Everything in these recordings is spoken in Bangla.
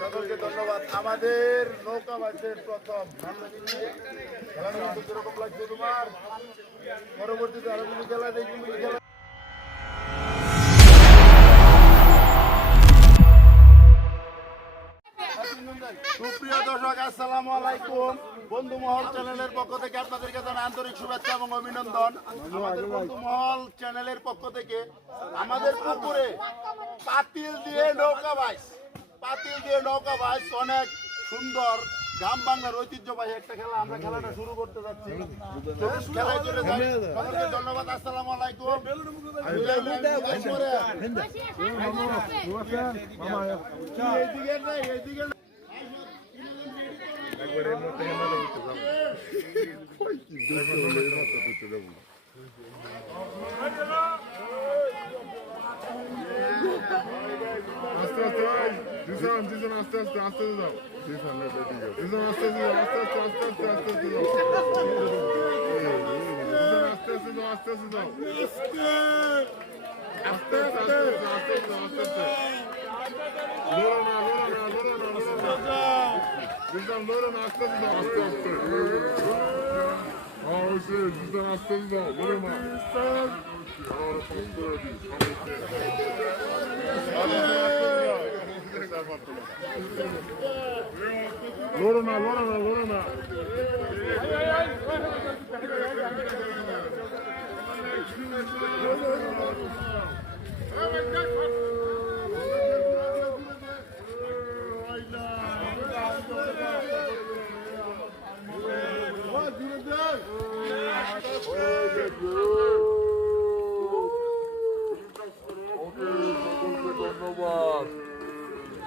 সকলকে ধন্যবাদ। আমাদের নৌকা বাসের প্রথম। কীরকম তোমার পরবর্তীতে আরও কিছু খেলা দেখি খেলা সুপ্রিয় দর্শক, আসসালামু আলাইকুম। বন্ধু মহল চ্যানেলের পক্ষ থেকে আপনাদেরকে জানাই আন্তরিক শুভেচ্ছা এবং অভিনন্দন। আমাদের বন্ধু মহল চ্যানেলের পক্ষ থেকে আমাদের পুকুরে পাতিল দিয়ে নৌকা বাইস পাতিল দিয়ে নৌকা বাইস অনেক সুন্দর। গ্রাম বাংলার ঐতিহ্যবাহী একটা খেলা। আমরা খেলাটা শুরু করতে যাচ্ছি। খেলায় চলে যাই। সকলকে ধন্যবাদ। আসসালামু আলাইকুম। এইদিকে নাই এইদিকে। একবার হেমালে যাব উঠতে যাব। এই, জিসান জিসান আস্তে আস্তে আস্তে যাও জিসান না ঠিক আছে জিসান আস্তে আস্তে যাও আস্তে আস্তে আস্তে আস্তে আস্তে আস্তে যাও জিসান আস্তে আস্তে যাও আস্তে আস্তে যাও আস্তে আস্তে আস্তে আস্তে আস্তে আস্তে আস্তে লোরা না লোরা না লোরা না লোরা না জিসান লোরা না আস্তে আস্তে যাও আস্তে আস্তে হ্যাঁ হয়েছে জিসান আস্তে আস্তে যাও লোরা না আর পাঁচ করে দিই Lorona, Lorona, Lorona.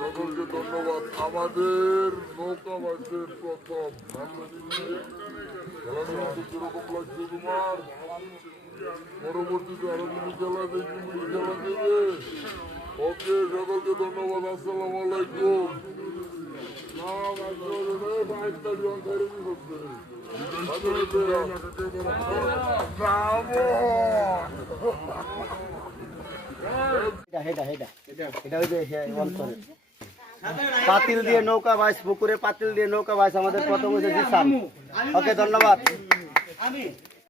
সকলকে ধন্যবাদ। আমাদের নৌকা প্রথম। পরবর্তীতে আরও খেলা খেলা দেবে ওকে, সকলকে ধন্যবাদ। আসসালামু আলাইকুম। করে দিচ্ছে পাতিল দিয়ে নৌকা বাইস পুকুরে পাতিল দিয়ে নৌকা বাইস আমাদের প্রথম হচ্ছে ওকে ধন্যবাদ।